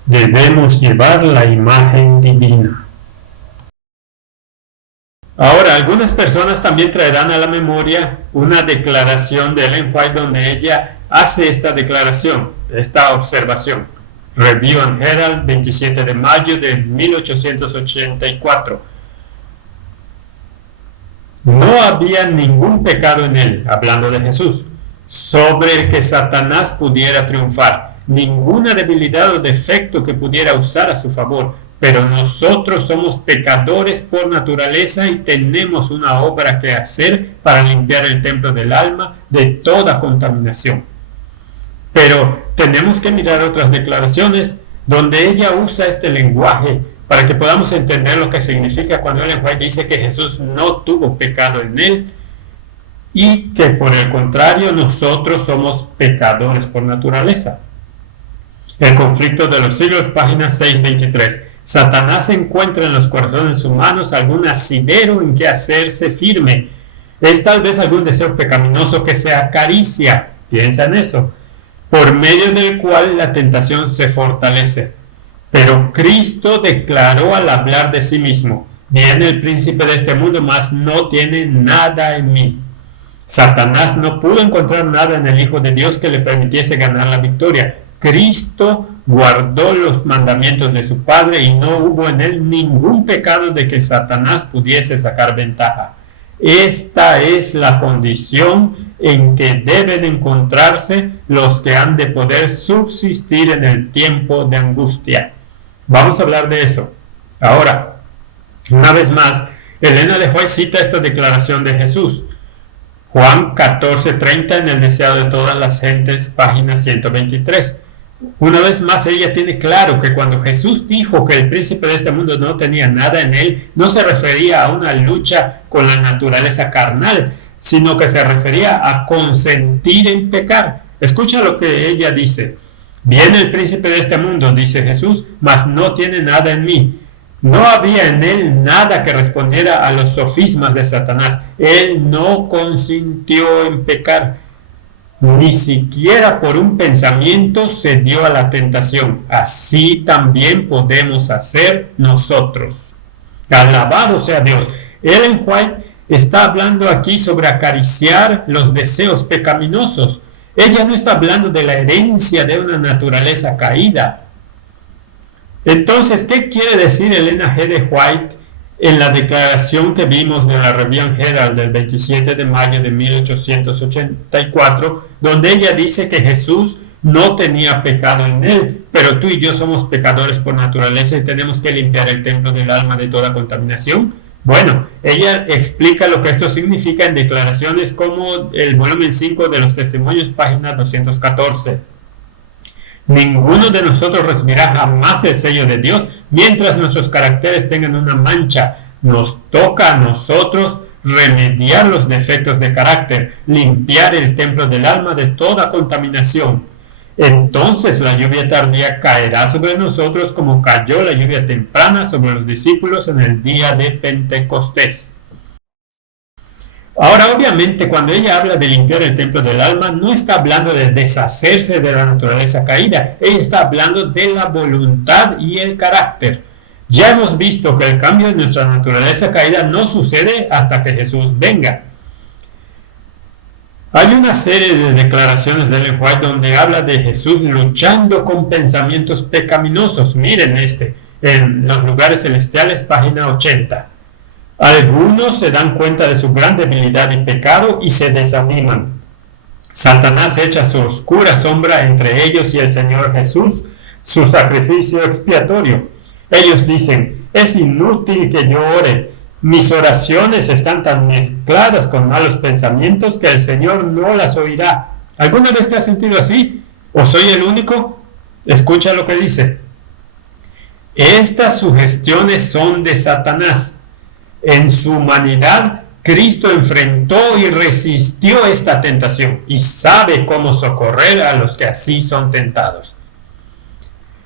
Debemos llevar la imagen divina. Ahora, algunas personas también traerán a la memoria una declaración de Ellen White donde ella hace esta declaración, esta observación. Review and Herald, 27 de mayo de 1884. No había ningún pecado en él, hablando de Jesús, sobre el que Satanás pudiera triunfar, ninguna debilidad o defecto que pudiera usar a su favor, pero nosotros somos pecadores por naturaleza y tenemos una obra que hacer para limpiar el templo del alma de toda contaminación. Pero tenemos que mirar otras declaraciones donde ella usa este lenguaje para que podamos entender lo que significa cuando Ellen White dice que Jesús no tuvo pecado en él y que por el contrario nosotros somos pecadores por naturaleza. El conflicto de los siglos, página 623. Satanás encuentra en los corazones humanos algún asidero en que hacerse firme. Es tal vez algún deseo pecaminoso que se acaricia, piensa en eso, por medio del cual la tentación se fortalece. Pero Cristo declaró al hablar de sí mismo: viene el príncipe de este mundo, mas no tiene nada en mí. Satanás no pudo encontrar nada en el Hijo de Dios que le permitiese ganar la victoria. Cristo guardó los mandamientos de su Padre y no hubo en él ningún pecado de que Satanás pudiese sacar ventaja. Esta es la condición en que deben encontrarse los que han de poder subsistir en el tiempo de angustia. Vamos a hablar de eso. Ahora, una vez más, Elena de White cita esta declaración de Jesús. Juan 14:30 en el deseado de todas las gentes, página 123. Una vez más, ella tiene claro que cuando Jesús dijo que el príncipe de este mundo no tenía nada en él, no se refería a una lucha con la naturaleza carnal, sino que se refería a consentir en pecar. Escucha lo que ella dice. Viene el príncipe de este mundo, dice Jesús, mas no tiene nada en mí. No había en él nada que respondiera a los sofismas de Satanás. Él no consintió en pecar. Ni siquiera por un pensamiento se dio a la tentación. Así también podemos hacer nosotros. Alabado sea Dios. Ellen White está hablando aquí sobre acariciar los deseos pecaminosos. Ella no está hablando de la herencia de una naturaleza caída. Entonces, ¿qué quiere decir Elena G. de White en la declaración que vimos de la Review and Herald del 27 de mayo de 1884, donde ella dice que Jesús no tenía pecado en él, pero tú y yo somos pecadores por naturaleza y tenemos que limpiar el templo del alma de toda contaminación? Bueno, ella explica lo que esto significa en declaraciones como el volumen 5 de los testimonios, página 214. Ninguno de nosotros recibirá jamás el sello de Dios mientras nuestros caracteres tengan una mancha. Nos toca a nosotros remediar los defectos de carácter, limpiar el templo del alma de toda contaminación. Entonces la lluvia tardía caerá sobre nosotros como cayó la lluvia temprana sobre los discípulos en el día de Pentecostés. Ahora, obviamente, cuando ella habla de limpiar el templo del alma, no está hablando de deshacerse de la naturaleza caída. Ella está hablando de la voluntad y el carácter. Ya hemos visto que el cambio de nuestra naturaleza caída no sucede hasta que Jesús venga. Hay una serie de declaraciones de Ellen White donde habla de Jesús luchando con pensamientos pecaminosos. Miren en los lugares celestiales, página 80. Algunos se dan cuenta de su gran debilidad y pecado y se desaniman. Satanás echa su oscura sombra entre ellos y el Señor Jesús, su sacrificio expiatorio. Ellos dicen: Es inútil que yo ore. Mis oraciones están tan mezcladas con malos pensamientos que el Señor no las oirá. ¿Alguna vez te has sentido así? ¿O soy el único? Escucha lo que dice. Estas sugestiones son de Satanás. En su humanidad, Cristo enfrentó y resistió esta tentación y sabe cómo socorrer a los que así son tentados.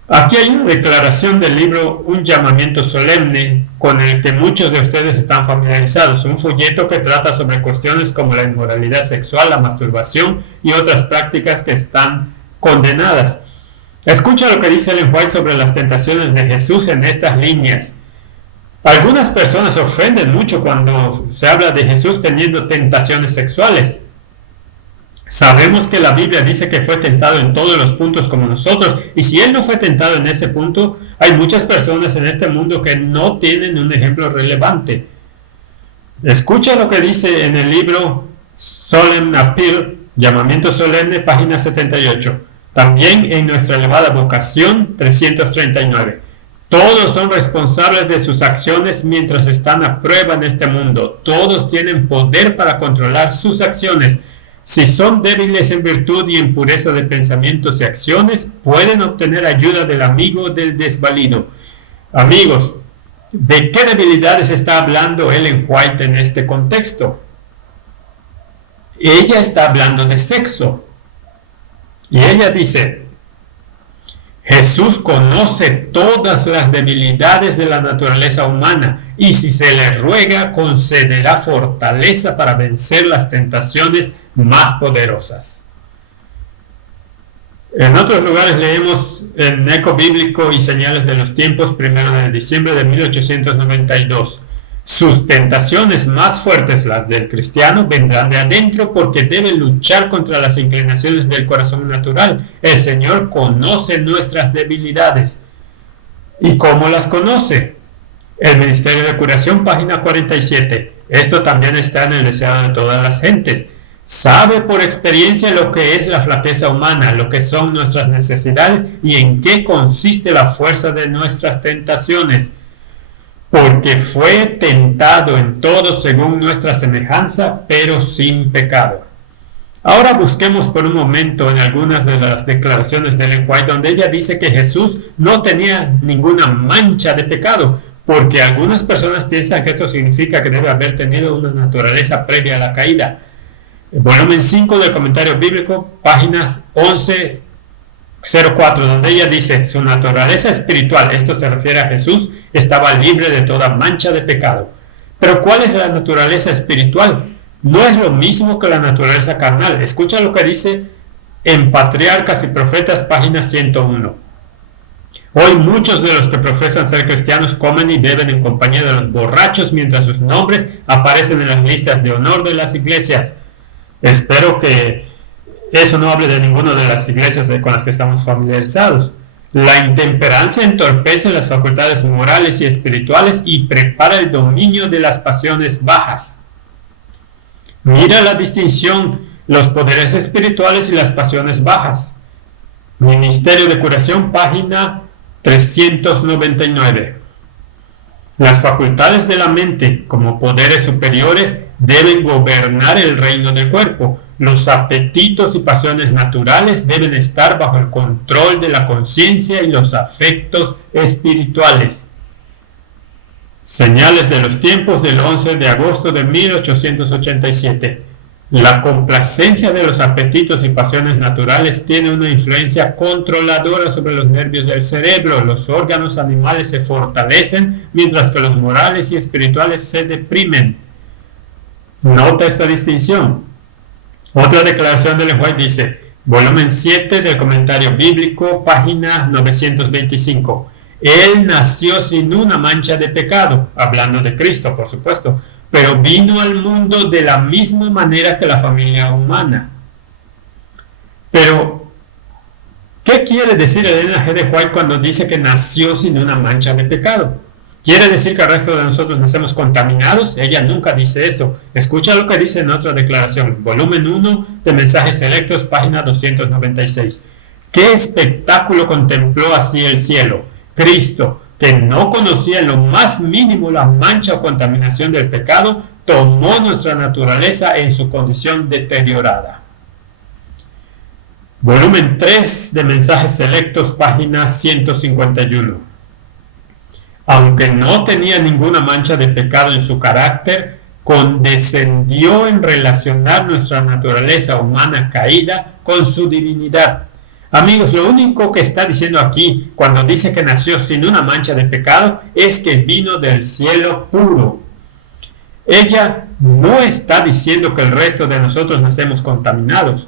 Aquí hay una declaración del libro Un llamamiento solemne, con el que muchos de ustedes están familiarizados, un folleto que trata sobre cuestiones como la inmoralidad sexual, la masturbación y otras prácticas que están condenadas. Escucha lo que dice Ellen White sobre las tentaciones de Jesús en estas líneas. Algunas personas se ofenden mucho cuando se habla de Jesús teniendo tentaciones sexuales. Sabemos que la Biblia dice que fue tentado en todos los puntos como nosotros, y si Él no fue tentado en ese punto, hay muchas personas en este mundo que no tienen un ejemplo relevante. Escucha lo que dice en el libro Solemn Appeal, Llamamiento Solemne, página 78. También en Nuestra Elevada Vocación, 339. Todos son responsables de sus acciones mientras están a prueba en este mundo. Todos tienen poder para controlar sus acciones. Si son débiles en virtud y en pureza de pensamientos y acciones, pueden obtener ayuda del amigo del desvalido. Amigos, ¿de qué debilidades está hablando Ellen White en este contexto? Ella está hablando de sexo. Y ella dice, Jesús conoce todas las debilidades de la naturaleza humana y si se le ruega concederá fortaleza para vencer las tentaciones más poderosas. En otros lugares leemos en Eco Bíblico y Señales de los Tiempos, 1 de diciembre de 1892. Sus tentaciones más fuertes, las del cristiano, vendrán de adentro porque debe luchar contra las inclinaciones del corazón natural. El Señor conoce nuestras debilidades. ¿Y cómo las conoce? El Ministerio de Curación, página 47. Esto también está en el deseado de todas las gentes. Sabe por experiencia lo que es la flaqueza humana, lo que son nuestras necesidades y en qué consiste la fuerza de nuestras tentaciones. Porque fue tentado en todo según nuestra semejanza, pero sin pecado. Ahora busquemos por un momento en algunas de las declaraciones de Ellen White, donde ella dice que Jesús no tenía ninguna mancha de pecado, porque algunas personas piensan que esto significa que debe haber tenido una naturaleza previa a la caída. Volumen 5 del Comentario Bíblico, páginas 1104, donde ella dice, su naturaleza espiritual, esto se refiere a Jesús, estaba libre de toda mancha de pecado. Pero ¿cuál es la naturaleza espiritual? No es lo mismo que la naturaleza carnal. Escucha lo que dice en Patriarcas y Profetas, página 101. Hoy muchos de los que profesan ser cristianos comen y beben en compañía de los borrachos mientras sus nombres aparecen en las listas de honor de las iglesias. Espero que eso no hable de ninguna de las iglesias con las que estamos familiarizados. La intemperancia entorpece las facultades morales y espirituales y prepara el dominio de las pasiones bajas. Mira la distinción, los poderes espirituales y las pasiones bajas. Ministerio de Curación, página 399. Las facultades de la mente, como poderes superiores, deben gobernar el reino del cuerpo. Los apetitos y pasiones naturales deben estar bajo el control de la conciencia y los afectos espirituales. Señales de los Tiempos del 11 de agosto de 1887. La complacencia de los apetitos y pasiones naturales tiene una influencia controladora sobre los nervios del cerebro. Los órganos animales se fortalecen, mientras que los morales y espirituales se deprimen. Nota esta distinción. Otra declaración de Ellen White dice, volumen 7 del Comentario Bíblico, página 925. Él nació sin una mancha de pecado, hablando de Cristo, por supuesto, pero vino al mundo de la misma manera que la familia humana. Pero, ¿qué quiere decir Elena G. de White cuando dice que nació sin una mancha de pecado? ¿Quiere decir que el resto de nosotros nacemos contaminados? Ella nunca dice eso. Escucha lo que dice en otra declaración, volumen 1 de Mensajes Selectos, página 296. ¿Qué espectáculo contempló así el cielo? Cristo, que no conocía en lo más mínimo la mancha o contaminación del pecado, tomó nuestra naturaleza en su condición deteriorada. Volumen 3 de Mensajes Selectos, página 151. Aunque no tenía ninguna mancha de pecado en su carácter, condescendió en relacionar nuestra naturaleza humana caída con su divinidad. Amigos, lo único que está diciendo aquí, cuando dice que nació sin una mancha de pecado, es que vino del cielo puro. Ella no está diciendo que el resto de nosotros nacemos contaminados.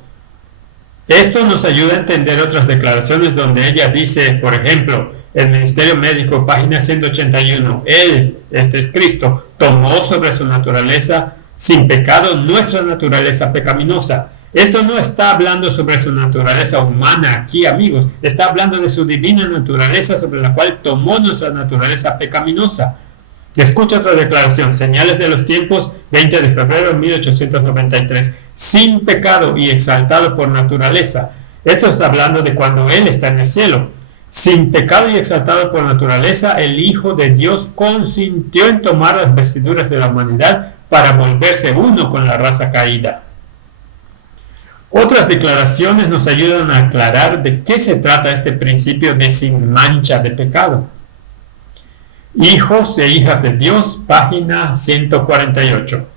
Esto nos ayuda a entender otras declaraciones donde ella dice, por ejemplo, el Ministerio Médico, página 181, Él, este es Cristo, tomó sobre su naturaleza sin pecado nuestra naturaleza pecaminosa. Esto no está hablando sobre su naturaleza humana aquí, amigos. Está hablando de su divina naturaleza sobre la cual tomó nuestra naturaleza pecaminosa. Escucha otra declaración, Señales de los Tiempos, 20 de febrero de 1893. Sin pecado y exaltado por naturaleza. Esto está hablando de cuando Él está en el cielo. Sin pecado y exaltado por naturaleza, el Hijo de Dios consintió en tomar las vestiduras de la humanidad para volverse uno con la raza caída. Otras declaraciones nos ayudan a aclarar de qué se trata este principio de sin mancha de pecado. Hijos e hijas de Dios, página 148.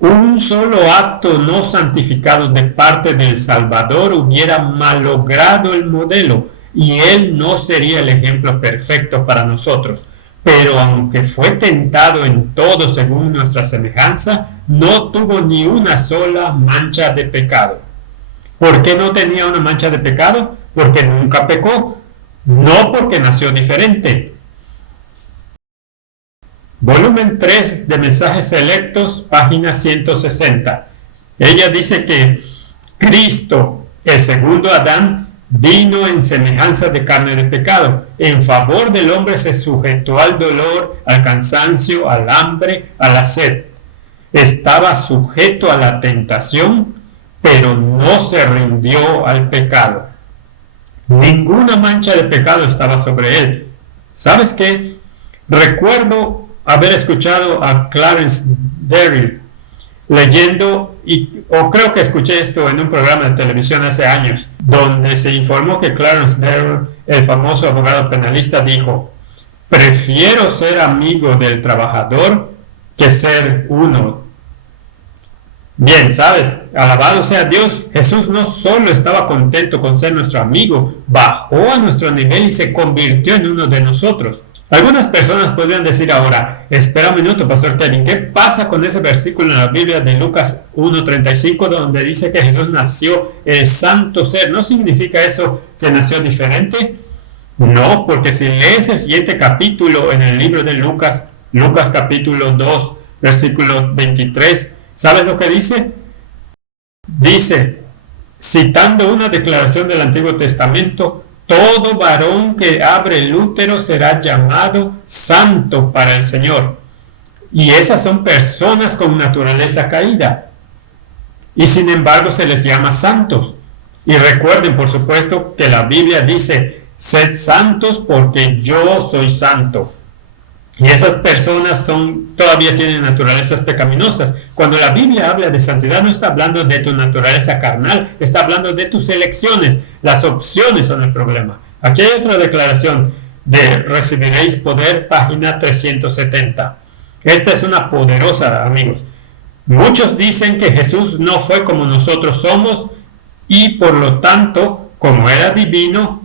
Un solo acto no santificado de parte del Salvador hubiera malogrado el modelo y Él no sería el ejemplo perfecto para nosotros. Pero aunque fue tentado en todo según nuestra semejanza, no tuvo ni una sola mancha de pecado. ¿Por qué no tenía una mancha de pecado? Porque nunca pecó, no porque nació diferente. Volumen 3 de Mensajes Selectos, página 160. Ella dice que Cristo, el segundo Adán, vino en semejanza de carne de pecado. En favor del hombre se sujetó al dolor, al cansancio, al hambre, a la sed. Estaba sujeto a la tentación, pero no se rindió al pecado. Ninguna mancha de pecado estaba sobre él. ¿Sabes qué? Recuerdo haber escuchado a Clarence Darrell leyendo, o creo que escuché esto en un programa de televisión hace años, donde se informó que Clarence Darrell, el famoso abogado penalista, dijo: prefiero ser amigo del trabajador que ser uno. Bien, ¿sabes? Alabado sea Dios, Jesús no solo estaba contento con ser nuestro amigo, bajó a nuestro nivel y se convirtió en uno de nosotros. Algunas personas podrían decir ahora: espera un minuto, Pastor Kevin, ¿qué pasa con ese versículo en la Biblia de Lucas 1:35 donde dice que Jesús nació el santo ser? ¿No significa eso que nació diferente? No, porque si lees el siguiente capítulo en el libro de Lucas, Lucas capítulo 2, versículo 23, ¿sabes lo que dice? Dice, citando una declaración del Antiguo Testamento: todo varón que abre el útero será llamado santo para el Señor. Y esas son personas con naturaleza caída. Y sin embargo se les llama santos. Y recuerden, por supuesto, que la Biblia dice: sed santos porque yo soy santo. Y esas personas todavía tienen naturalezas pecaminosas. Cuando la Biblia habla de santidad, no está hablando de tu naturaleza carnal, está hablando de tus elecciones. Las opciones son el problema. Aquí hay otra declaración de Recibiréis Poder, página 370. Esta es una poderosa, amigos. Muchos dicen que Jesús no fue como nosotros somos y por lo tanto, como era divino,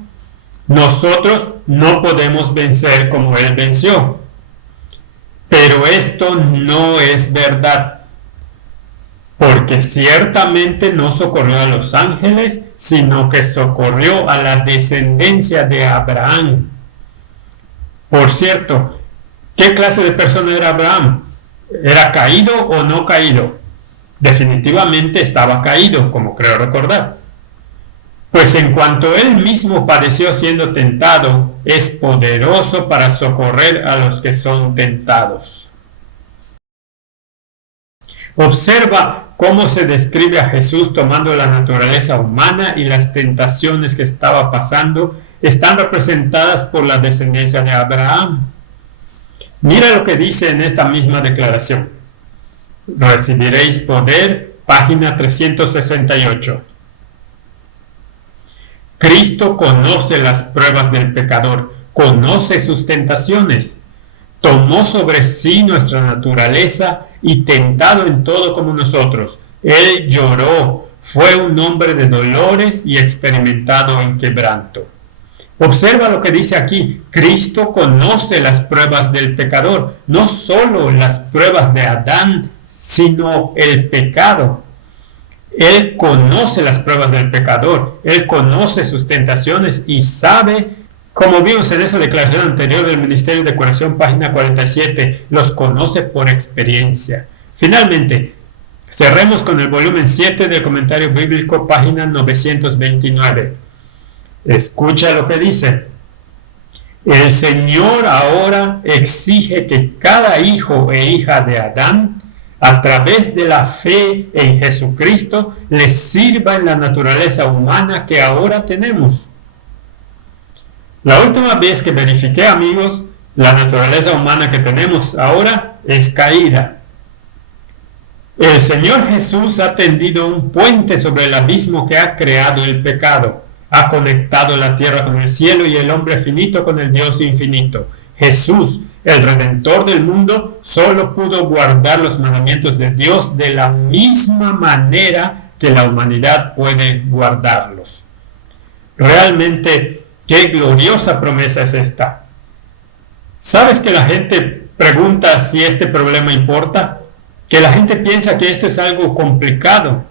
nosotros no podemos vencer como Él venció. Pero esto no es verdad, porque ciertamente no socorrió a los ángeles, sino que socorrió a la descendencia de Abraham. Por cierto, ¿qué clase de persona era Abraham? ¿Era caído o no caído? Definitivamente estaba caído, como creo recordar. Pues en cuanto él mismo padeció siendo tentado, es poderoso para socorrer a los que son tentados. Observa cómo se describe a Jesús tomando la naturaleza humana y las tentaciones que estaba pasando están representadas por la descendencia de Abraham. Mira lo que dice en esta misma declaración. Recibiréis poder, página 368. Cristo conoce las pruebas del pecador, conoce sus tentaciones. Tomó sobre sí nuestra naturaleza y tentado en todo como nosotros. Él lloró, fue un hombre de dolores y experimentado en quebranto. Observa lo que dice aquí. Cristo conoce las pruebas del pecador, no solo las pruebas de Adán, sino el pecado. Él conoce las pruebas del pecador, Él conoce sus tentaciones y sabe, como vimos en esa declaración anterior del Ministerio de Curación, página 47, los conoce por experiencia. Finalmente, cerremos con el volumen 7 del Comentario Bíblico, página 929. Escucha lo que dice. El Señor ahora exige que cada hijo e hija de Adán, a través de la fe en Jesucristo, le sirva en la naturaleza humana que ahora tenemos. La última vez que verifiqué, amigos, la naturaleza humana que tenemos ahora es caída. El Señor Jesús ha tendido un puente sobre el abismo que ha creado el pecado. Ha conectado la tierra con el cielo y el hombre finito con el Dios infinito. Jesús, el Redentor del mundo, solo pudo guardar los mandamientos de Dios de la misma manera que la humanidad puede guardarlos. Realmente, qué gloriosa promesa es esta. ¿Sabes que la gente pregunta si este problema importa? Que la gente piensa que esto es algo complicado.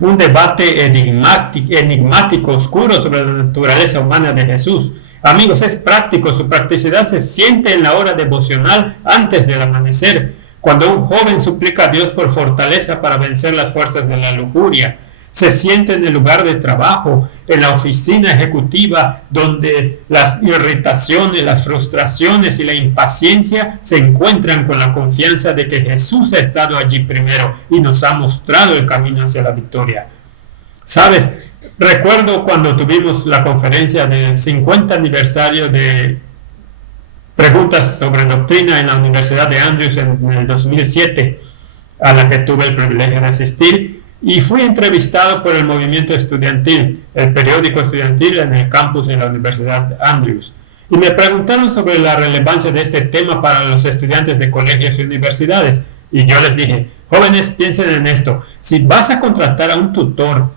Un debate enigmático, oscuro sobre la naturaleza humana de Jesús. Amigos, es práctico, su practicidad se siente en la hora devocional antes del amanecer, cuando un joven suplica a Dios por fortaleza para vencer las fuerzas de la lujuria. Se siente en el lugar de trabajo, en la oficina ejecutiva, donde las irritaciones, las frustraciones y la impaciencia se encuentran con la confianza de que Jesús ha estado allí primero y nos ha mostrado el camino hacia la victoria. ¿Sabes? Recuerdo cuando tuvimos la conferencia del 50 aniversario de preguntas sobre doctrina en la Universidad de Andrews en el 2007, a la que tuve el privilegio de asistir. Y fui entrevistado por el movimiento estudiantil, el periódico estudiantil en el campus de la Universidad de Andrews. Y me preguntaron sobre la relevancia de este tema para los estudiantes de colegios y universidades. Y yo les dije, jóvenes, piensen en esto. Si vas a contratar a un tutor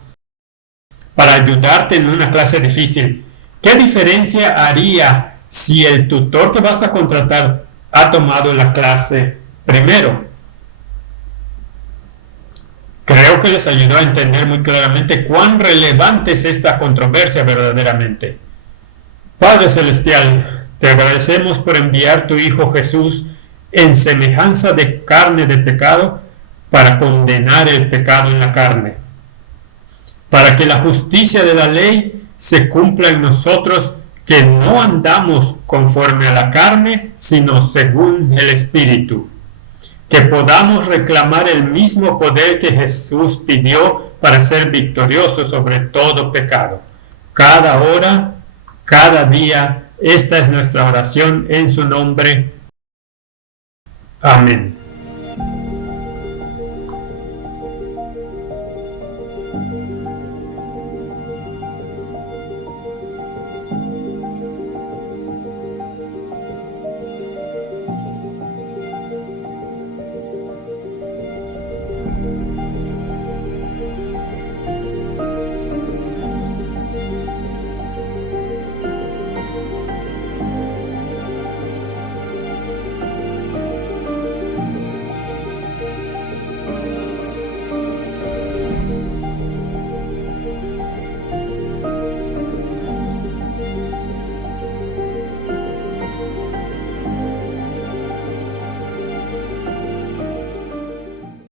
para ayudarte en una clase difícil, ¿qué diferencia haría si el tutor que vas a contratar ha tomado la clase primero? Creo que les ayudó a entender muy claramente cuán relevante es esta controversia verdaderamente. Padre Celestial, te agradecemos por enviar tu Hijo Jesús en semejanza de carne de pecado para condenar el pecado en la carne, para que la justicia de la ley se cumpla en nosotros, que no andamos conforme a la carne, sino según el Espíritu. Que podamos reclamar el mismo poder que Jesús pidió para ser victorioso sobre todo pecado. Cada hora, cada día, esta es nuestra oración en su nombre. Amén.